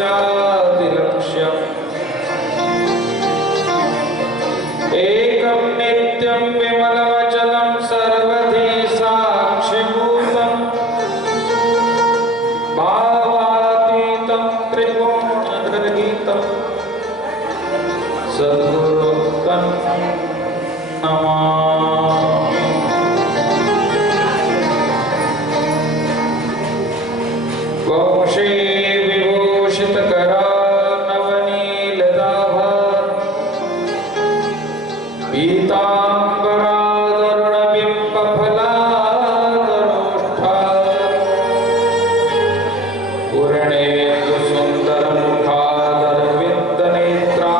स्यादिलक्ष्यम् एकं नित्यं विमलमचलं सर्वधी साक्षिभूतं भावातीतं त्रिगुणगर्हितं सद्गुरुं नमामि। वंशे विभूषितकरा नवनीलदाभा पीताम्बरादरुणबिम्बफलादरोष्ठा पूर्णेन्दुसुन्दरमुखादरविन्दनेत्रा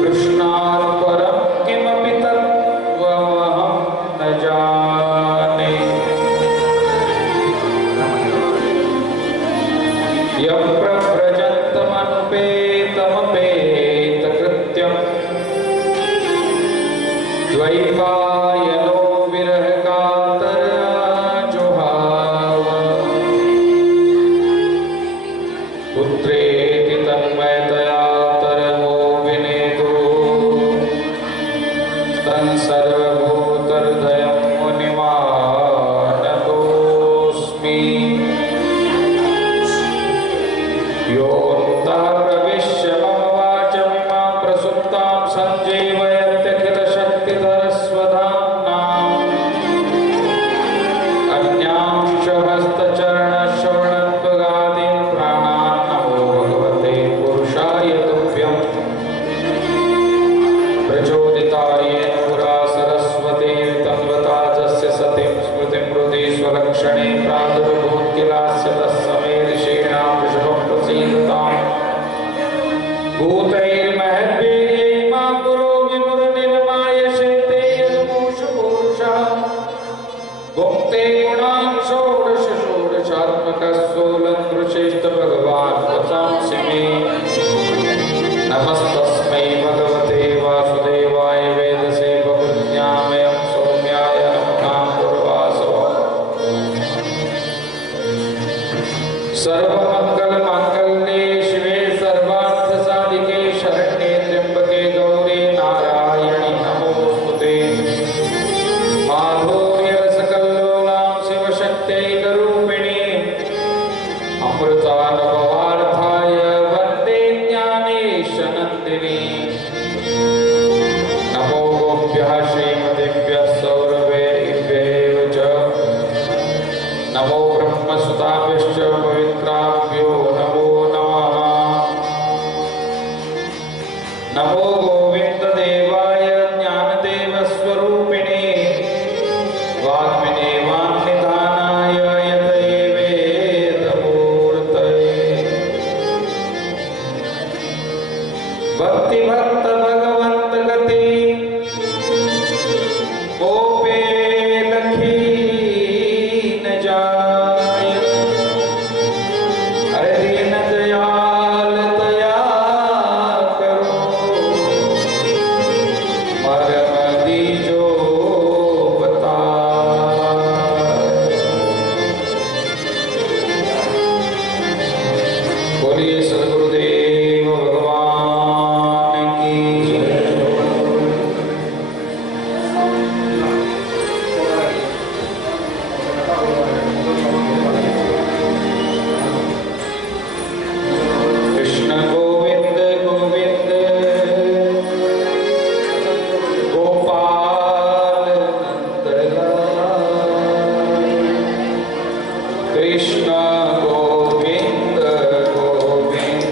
कृष्णात् परं किमपि तत्त्वमहं न जाने। यं प्रव्रजन्तमनुपेतमपेतकृत्यं द्वैपायनो विरहकातराजुहाव पुत्रेति तन्मयतया तरवो विनेदो तं सर्वभूतहृदयं मुनिमानतोऽस्मि। योऽन्तः प्रविश्य मम वाचमिमां प्रसुप्तां सञ्जीवयत्यखिलशक्तिधरस्वधाम्ना अन्यांश्च हस्तचरणश्रवणत्वगादीन् प्राणान् नमो भगवते पुरुषाय तुभ्यं। प्रचोदितायेन पुरा सरस्वती तन्वताजस्य सतीं स्मृतिं हृदि स्वलक्षणे प्रादुर्भूत्किलास्य तत्समये ऋषीणां वृषभं प्रसीदताम्। भूतैर्महद्भिः मा पुरो विमुरनिर्माय शेते यदमुषुपूरुषः भुङ्क्ते गुणान् षोडश षोडशात्मकः स्थूलं दृशेष्ठ भगवान् वचांसि मे। नमस्तस्मै भगवते वासुदेवाय वेदसे बहुज्ञामयं सौम्याय नमतां पूर्वासवम्। सर्वमङ्गलमाङ्गल्ये शिवे सर्वार्थसाधिके शरण्ये त्र्यम्बके गौरी नारायणि नमोऽस्तुते। माधुर्यरसकल्लोलां शिवशक्त्यैकरूपिणी अमृतानुभवार्थाय वन्दे ज्ञानेशनन्दिनी। नमो गोभ्यः श्रीमतीभ्यः सौरभेभ्यः च नमो ब्रह्मसुताभ्यश्च पवित्राभ्यो नमो नमः। नमो गोविन्ददेवाय ज्ञानदेवस्वरूपिणे वाग्मिने वाग्निधानाय यतये वेदमूर्तये। भक्तिभक्त भगवन्त गति गोपे लखी न जाय। अरे दीन दयाल दया करो मरम दीजो बताए। बोलिए सद्गुरुदेव भगवान की जय। कृष्ण गोविंद गोविंद गोपाल नंदलाल। कृष्ण गोविंद गोविंद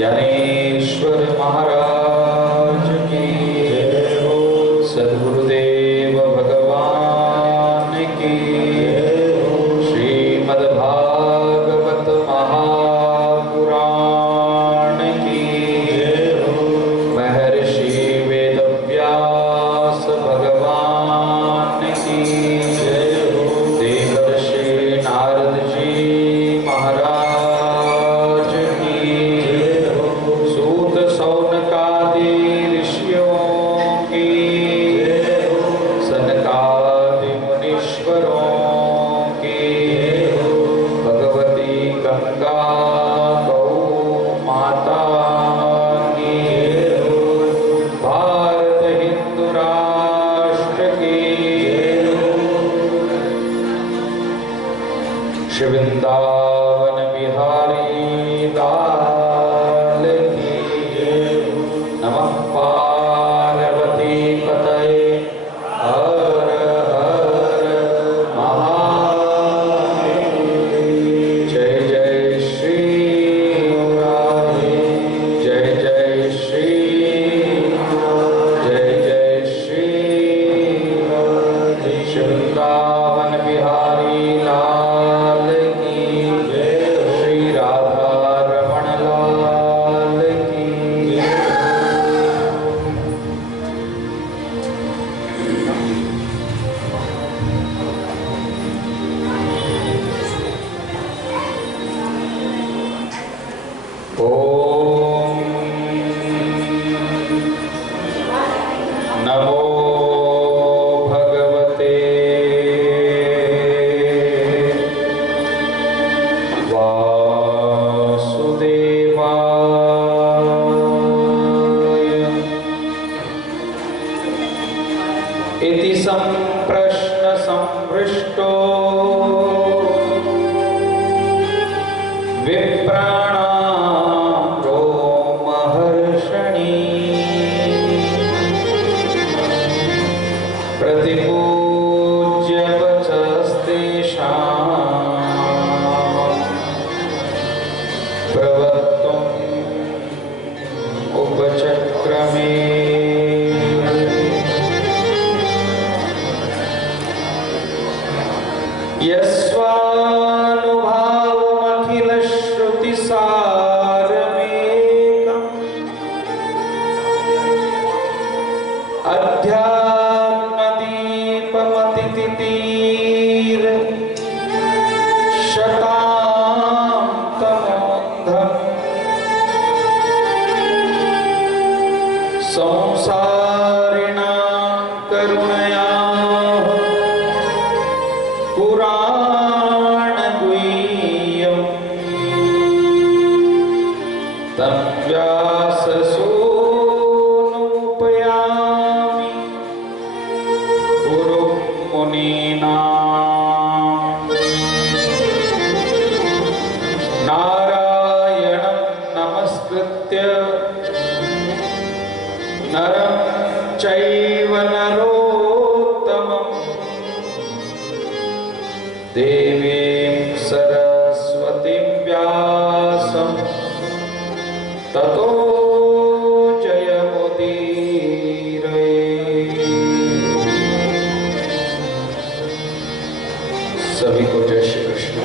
ज्ञानेश्वर महाराज की जय हो। सद्गुरुदेव भगवान की जय हो। श्रीमद्भागवत महापुराण की जय हो। महर्षि वेदव्यास भगवान की जय हो। देवर्षि नारद जी महाराज की जय हो। सूत सौनकादि ऋषियों की जय हो। सनकादि मुनीश्वरों की जय हो। भगवती गंगा गौ माता की जय हो। भारत हिंदू राष्ट्र की जय हो। श्री वृंदावन बिहारी लाल की जय हो। नमः पार्वती पतये हर हर महादेव। जय जय श्री राधे। जय जय श्री जय जय श्री राधे। श्री वृंदावन बिहारी लाल की जय हो। श्री राधा रमण लाल की जय हो। ओम नमो भगवते वासुदेवाय। इति संप्रश्न संपृष्टो विप्राणां रोमहर्षणि। प्रतिपूज्य वचस्तेषां प्रवक्तुम् उपचक्रमे। यस्वानुभावमखिलश्रुतिसारमेकम् अध्यात्मदीपमतितितीर शतां तमोन्धम् संसारिणां करुणयाः पुराणगुह्यम् तं व्याससूनुमुपयामि गुरुं मुनीनाम्। नारायणं नमस्कृत्य नरं चैव नरोत्तमं देवीं सरस्वतीं व्यासं ततो जयमुदीरये। सभी को जय श्री कृष्ण।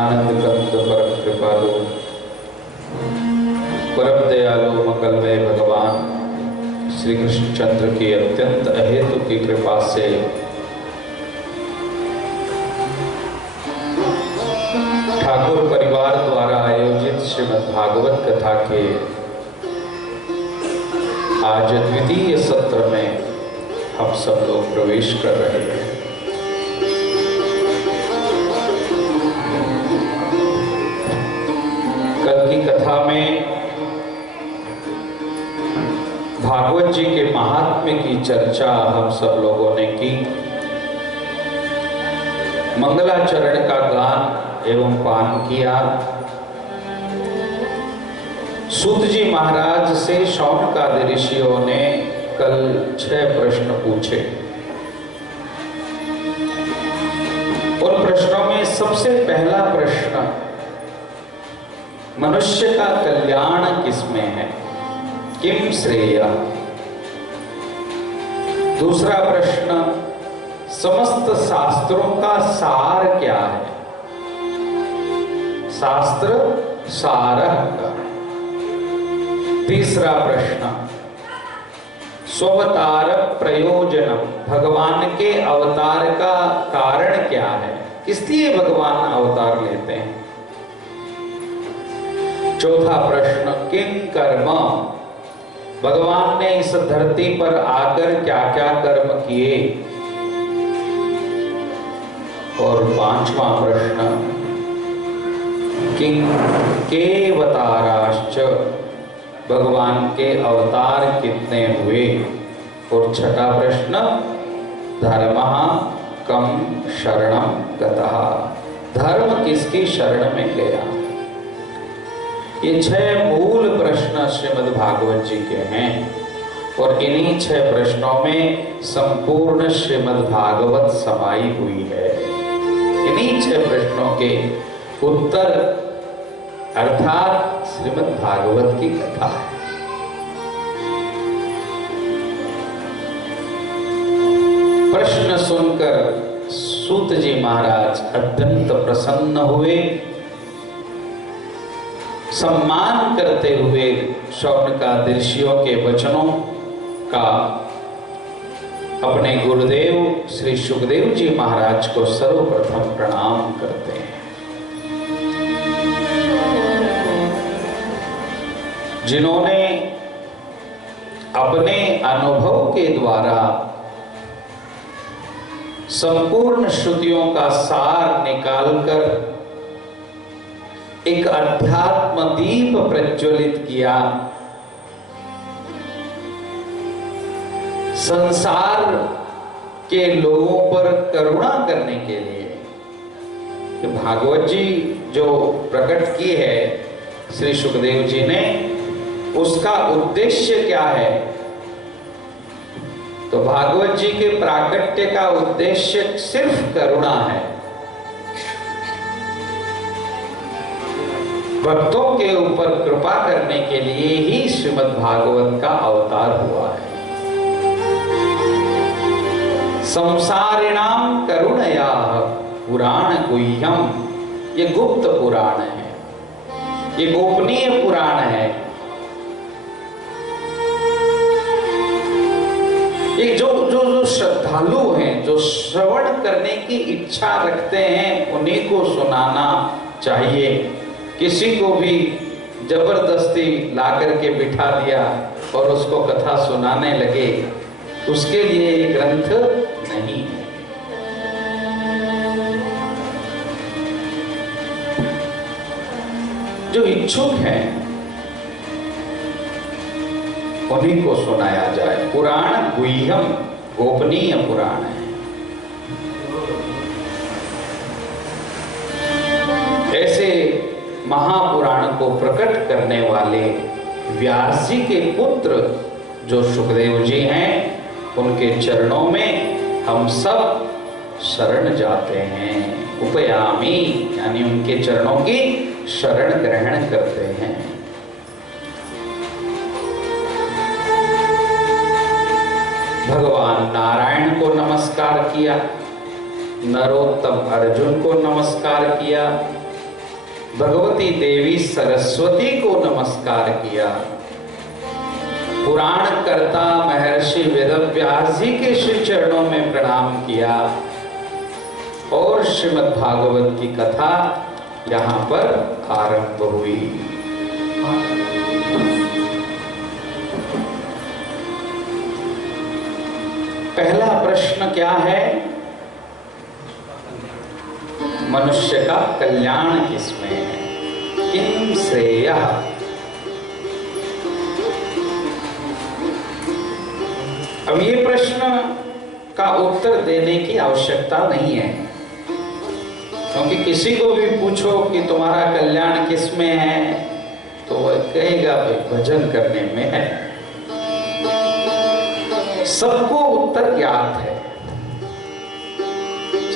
आनंद कंद परम कृपालु परम दयालु मंगलमय भगवान श्री कृष्णचंद्र की अत्यंत अहेतु की कृपा से ठाकुर परिवार द्वारा आयोजित श्रीमद् भागवत कथा के आज द्वितीय सत्र में हम सब लोग प्रवेश कर रहे हैं। कल की कथा में भागवत जी के महात्म्य की चर्चा हम सब लोगों ने की। मंगलाचरण का गान एवं पान किया। सूत जी महाराज से शौनकादि ऋषियों ने कल 6 प्रश्न पूछे। उन प्रश्नों में सबसे पहला प्रश्न मनुष्य का कल्याण किसमें है? किम श्रेय? दूसरा प्रश्न, समस्त शास्त्रों का सार क्या है? शास्त्र सारः का। तीसरा प्रश्न, स्वावतार प्रयोजनम, भगवान के अवतार का कारण क्या है? किस लिए भगवान अवतार लेते हैं? चौथा प्रश्न, किं कर्म, भगवान ने इस धरती पर आकर क्या क्या कर्म किए? और पांचवा प्रश्न, किं केवताराश्च, भगवान के अवतार कितने हुए? और छठा प्रश्न, धर्मः कं शरणं गतः, धर्म किसकी शरण में गया? ये 6 मूल प्रश्न श्रीमद् भागवत जी के हैं और इन्हीं 6 प्रश्नों में संपूर्ण श्रीमद् भागवत समाई हुई है। इन्हीं 6 प्रश्नों के उत्तर अर्थात श्रीमद् भागवत की कथा है। प्रश्न सुनकर सूत जी महाराज अत्यंत प्रसन्न हुए। सम्मान करते हुए शौनकाद ऋषियों के वचनों का अपने गुरुदेव श्री सुखदेव जी महाराज को सर्वप्रथम प्रणाम करते हैं, जिन्होंने अपने अनुभव के द्वारा संपूर्ण श्रुतियों का सार निकालकर एक अध्यात्म दीप प्रज्वलित किया। संसार के लोगों पर करुणा करने के लिए भागवत जी जो प्रकट की है श्री सुखदेव जी ने, उसका उद्देश्य क्या है? तो भागवत जी के प्राकट्य का उद्देश्य सिर्फ करुणा है। भक्तों के ऊपर कृपा करने के लिए ही श्रीमद् भागवत का अवतार हुआ है। संसारिणाम करुणया पुराण गुह्यम, ये गुप्त पुराण है, ये गोपनीय पुराण है। ये जो श्रद्धालु हैं, जो श्रवण करने की इच्छा रखते हैं, उन्हीं को सुनाना चाहिए। किसी को भी जबरदस्ती लाकर के बिठा दिया और उसको कथा सुनाने लगे, उसके लिए ये ग्रंथ नहीं है। जो इच्छुक हैं उन्हीं को सुनाया जाए। पुराण गुह्यम, गोपनीय पुराण है। ऐसे महापुराण को प्रकट करने वाले व्यास जी के पुत्र जो सुखदेव जी हैं, उनके चरणों में हम सब शरण जाते हैं। उपयामी यानी उनके चरणों की शरण ग्रहण करते हैं। भगवान नारायण को नमस्कार किया, नरोत्तम अर्जुन को नमस्कार किया, भगवती देवी सरस्वती को नमस्कार किया, पुराण कर्ता महर्षि वेदव्यास जी के श्री चरणों में प्रणाम किया और श्रीमद् भागवत की कथा यहाँ पर आरंभ हुई। पहला प्रश्न क्या है? मनुष्य का कल्याण किसमें है? किम श्रेयः? अब ये प्रश्न का उत्तर देने की आवश्यकता नहीं है, क्योंकि किसी को भी पूछो कि तुम्हारा कल्याण किसमें है, तो वह कहेगा भाई भजन करने में है। सबको उत्तर ज्ञात है,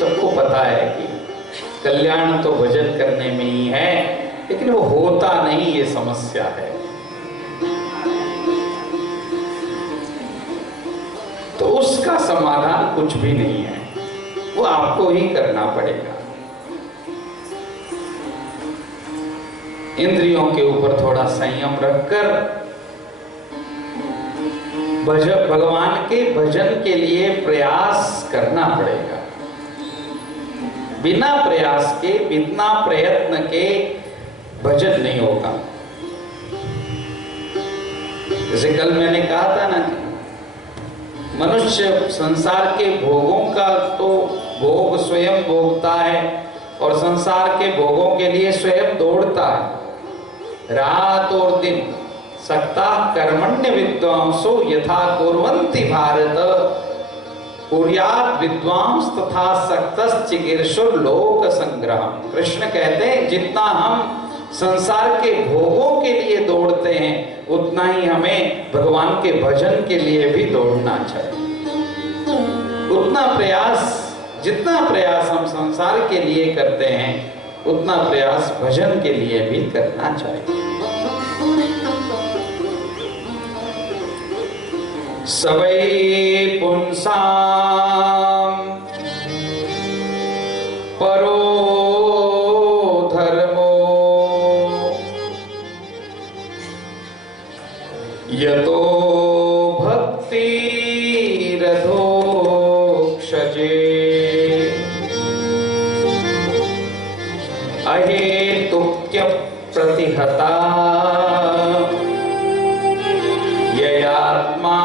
सबको पता है कि कल्याण तो भजन करने में ही है। लेकिन वो होता नहीं, ये समस्या है। तो उसका समाधान कुछ भी नहीं है, वो आपको ही करना पड़ेगा। इंद्रियों के ऊपर थोड़ा संयम रखकर भगवान के भजन के लिए प्रयास करना पड़ेगा। बिना प्रयास के, बिना प्रयत्न के भजन नहीं होगा। जैसे कल मैंने कहा था ना कि मनुष्य संसार के भोगों का तो भोग स्वयं भोगता है और संसार के भोगों के लिए स्वयं दौड़ता है। रात और दिन सक्ता कर्मण्य विद्वांसो यथा कुर्वन्ति भारत कुर्यात् विद्वांस तथा सक्तस् चिकीर्षुर लोक संग्रह। कृष्ण कहते हैं जितना हम संसार के भोगों के लिए दौड़ते हैं उतना ही हमें भगवान के भजन के लिए भी दौड़ना चाहिए। उतना प्रयास, जितना प्रयास हम संसार के लिए करते हैं उतना प्रयास भजन के लिए भी करना चाहिए। सवै पुंसां परो धर्मो यतो भक्ति रथोक्षजे अहेतुक्य प्रतिहता ययात्मा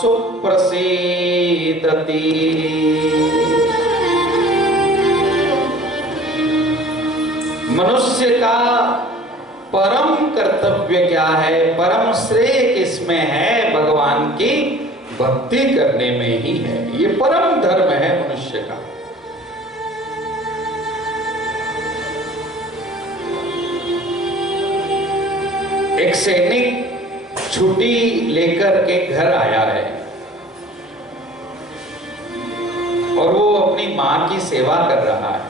सुप्रसीदति। मनुष्य का परम कर्तव्य क्या है, परम श्रेय किसमें है? भगवान की भक्ति करने में ही है। ये परम धर्म है मनुष्य का। एक सैनिक छुट्टी लेकर के घर आया है और वो अपनी मां की सेवा कर रहा है।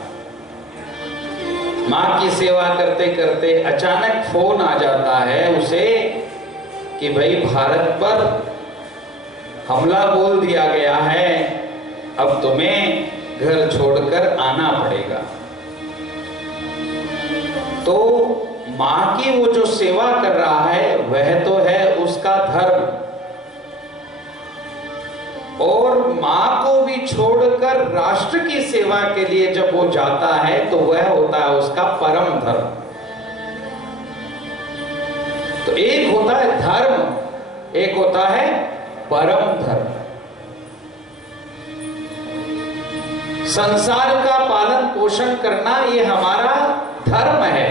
मां की सेवा करते करते अचानक फोन आ जाता है उसे कि भाई भारत पर हमला बोल दिया गया है, अब तुम्हें घर छोड़कर आना पड़ेगा। तो मां की वो जो सेवा कर रहा है वह तो है उसका धर्म, और मां को भी छोड़कर राष्ट्र की सेवा के लिए जब वो जाता है तो वह होता है उसका परम धर्म। तो एक होता है धर्म, एक होता है परम धर्म। संसार का पालन पोषण करना ये हमारा धर्म है,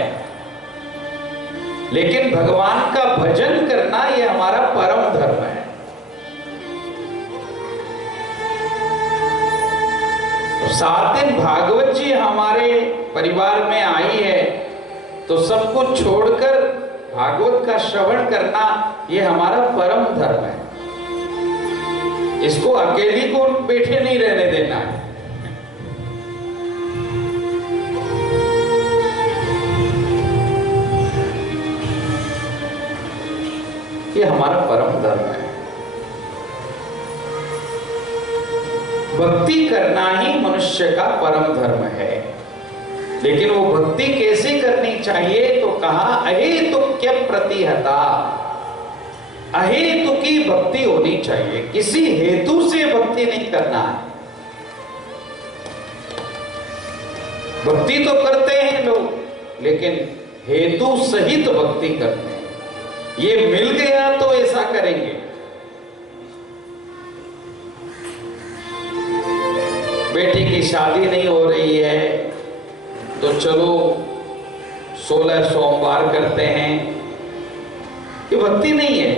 लेकिन भगवान का भजन करना ये हमारा परम धर्म है। तो 7 दिन भागवत जी हमारे परिवार में आई है तो सब कुछ छोड़कर भागवत का श्रवण करना ये हमारा परम धर्म है। इसको अकेली को बैठे नहीं रहने देना है। ये हमारा परम धर्म है। भक्ति करना ही मनुष्य का परम धर्म है। लेकिन वो भक्ति कैसे करनी चाहिए? तो कहा अहेतुक्य प्रतिहता। अहेतु की भक्ति होनी चाहिए, किसी हेतु से भक्ति नहीं करना है। भक्ति तो करते हैं लोग, लेकिन हेतु सहित भक्ति करते हैं। ये मिल गया तो ऐसा करेंगे। बेटी की शादी नहीं हो रही है तो चलो 16 सोमवार करते हैं, ये भक्ति नहीं है।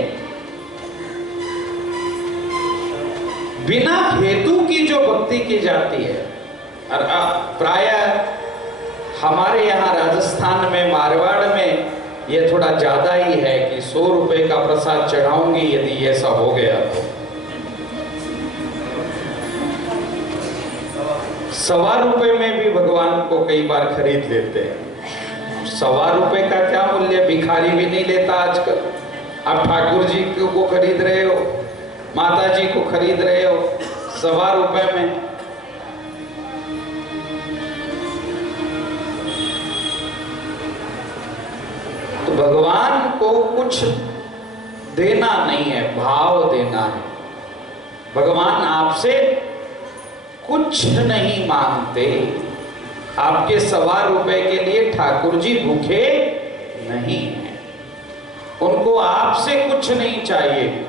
बिना हेतु की जो भक्ति की जाती है, और प्रायः हमारे यहाँ राजस्थान में, मारवाड़ में ये थोड़ा ज्यादा ही है कि 100 रुपए का प्रसाद चढ़ाऊंगी यदि ऐसा हो गया तो। 1.25 रुपए में भी भगवान को कई बार खरीद लेते हैं। ₹1.25 का क्या मूल्य, भिखारी भी नहीं लेता आजकल। आप ठाकुर जी को खरीद रहे हो, माता जी को खरीद रहे हो ₹1.25 में। तो भगवान को कुछ देना नहीं है, भाव देना है। भगवान आपसे कुछ नहीं मांगते। आपके ₹1.25 के लिए ठाकुर जी भूखे नहीं हैं। उनको आपसे कुछ नहीं चाहिए,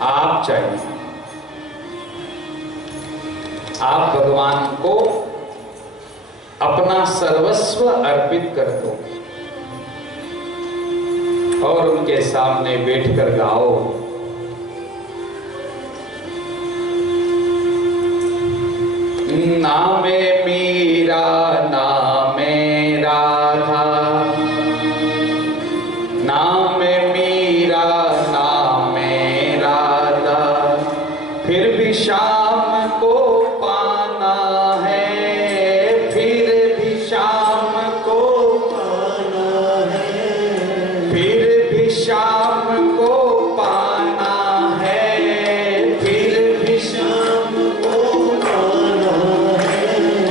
आप चाहिए। आप भगवान को अपना सर्वस्व अर्पित कर दो और उनके सामने बैठकर गाओ, नामे मीरा नामे राधा, नामे मीरा नामे राधा, फिर भी शाम को पाना है, फिर भी शाम को पाना है, फिर भी शाम को पाना है, फिर भी शाम को पाना है।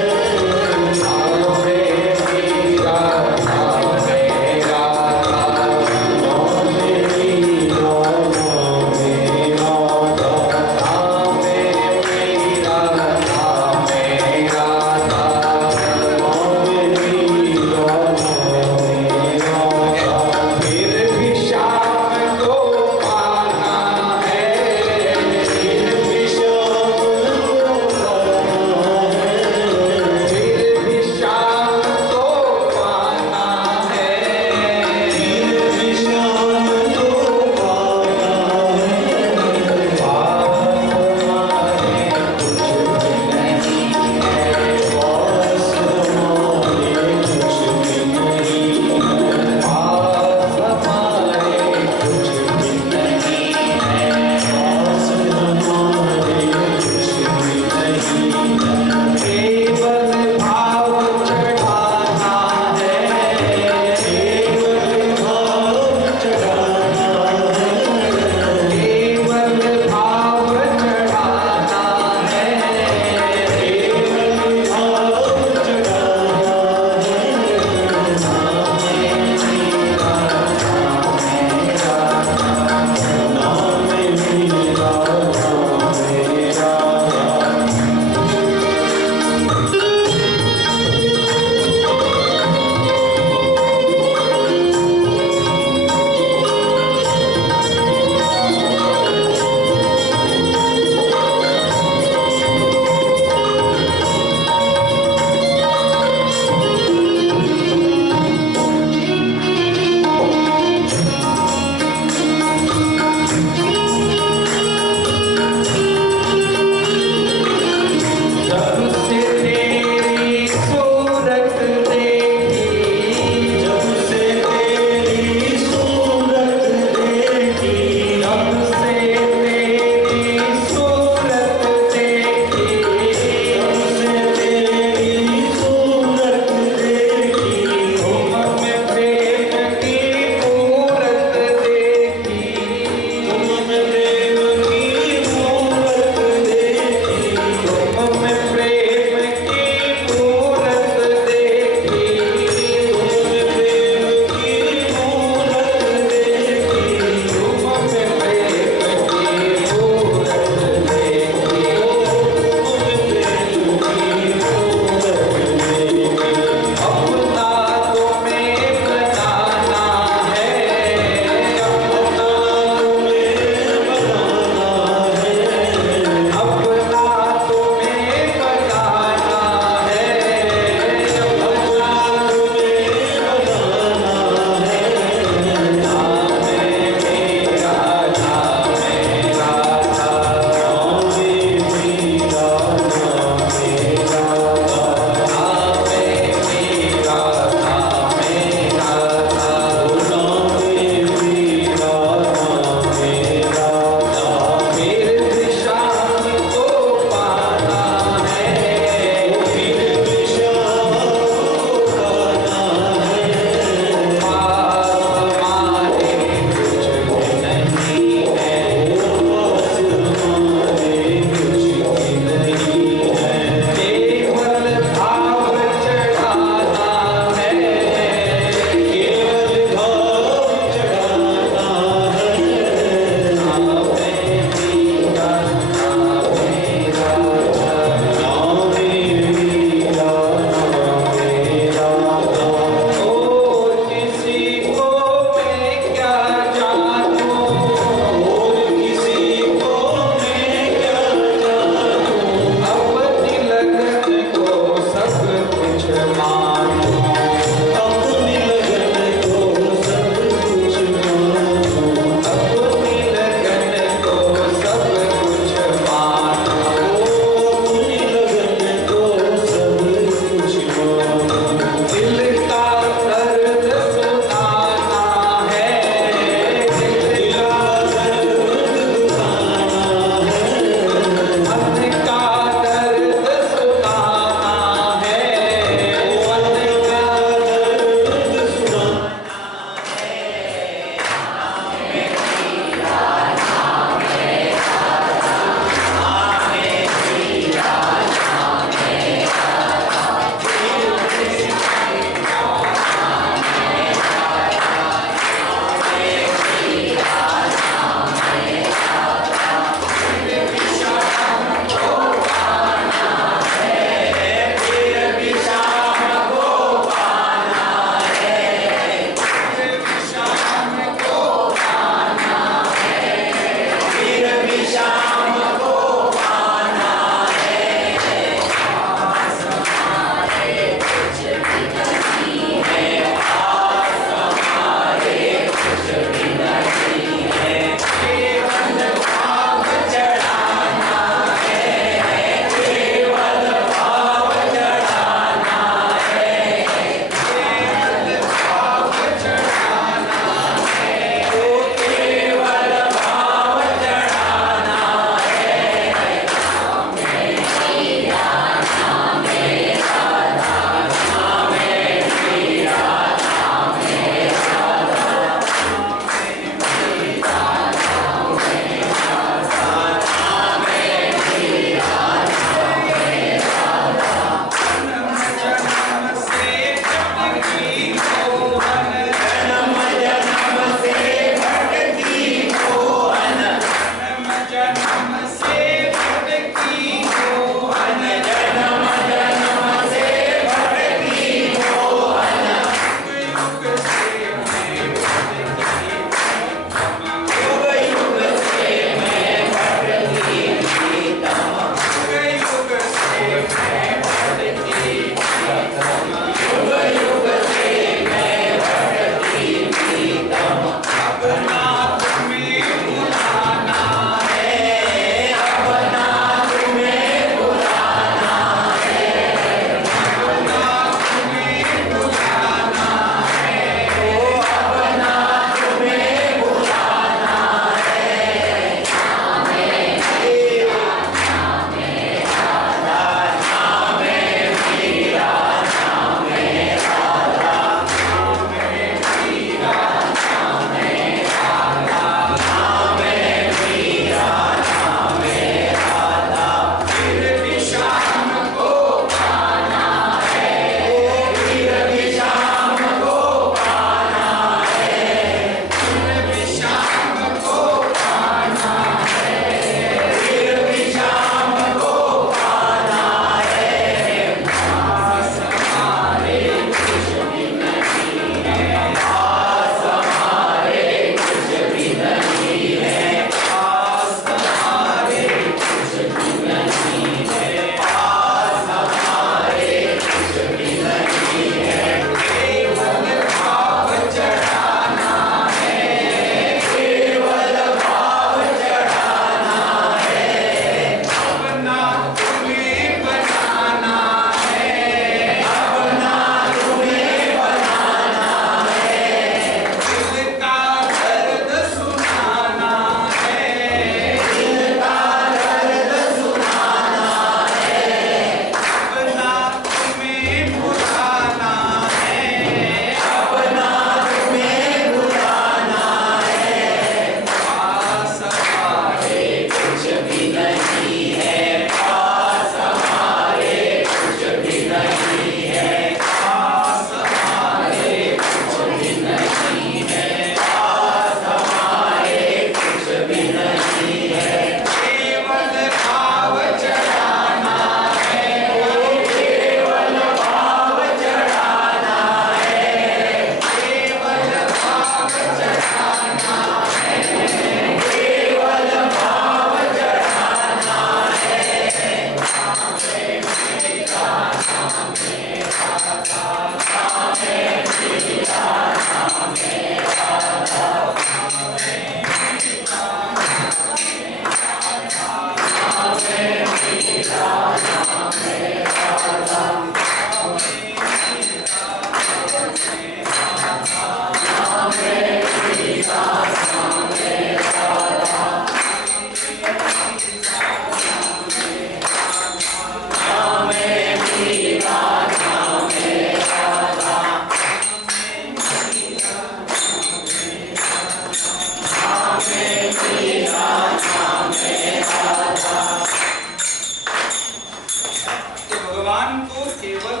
भगवान को केवल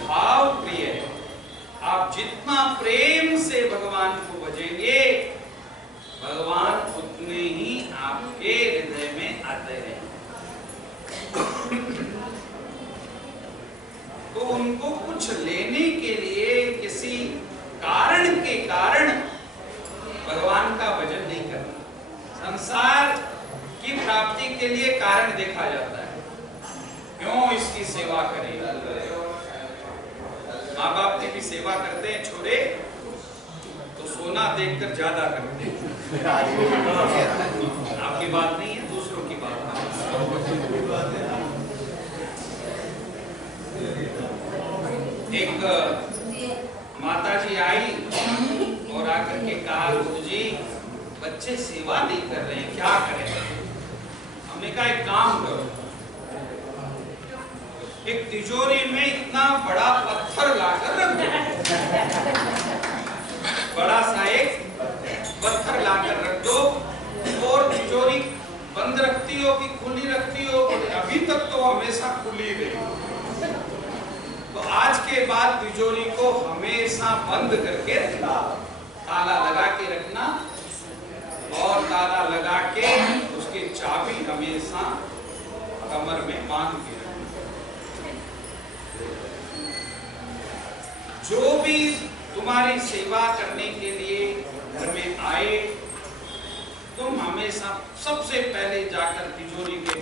भाव प्रिय है। आप जितना प्रेम से भगवान को भजेंगे, भगवान उतने ही आपके हृदय में आते हैं। तो उनको कुछ लेने के लिए किसी कारण के कारण भगवान का भजन नहीं करना। संसार की प्राप्ति के लिए कारण देखा जाता है, क्यों इसकी सेवा करें। माँ बाप की भी सेवा करते हैं छोरे, तो सोना देखकर ज्यादा करते हैं। आपकी बात नहीं है, दूसरों की बात है। एक माता जी आई और आकर के कहा, गुरुजी बच्चे सेवा नहीं कर रहे हैं, क्या करें। हमने कहा एक काम करो, एक तिजोरी में इतना बड़ा पत्थर लाकर रख दो, बड़ा सा एक पत्थर लाकर रख दो, और तिजोरी बंद रखती हो कि खुली रखती हो, अभी तक तो हमेशा खुली रही। तो आज के बाद तिजोरी को हमेशा बंद करके रखना, ताला लगा के रखना, और ताला लगा के उसकी चाबी हमेशा कमर में बांध के रखना। जो भी तुम्हारी सेवा करने के लिए घर में आए, तुम हमेशा सबसे पहले जाकर तिजोरी के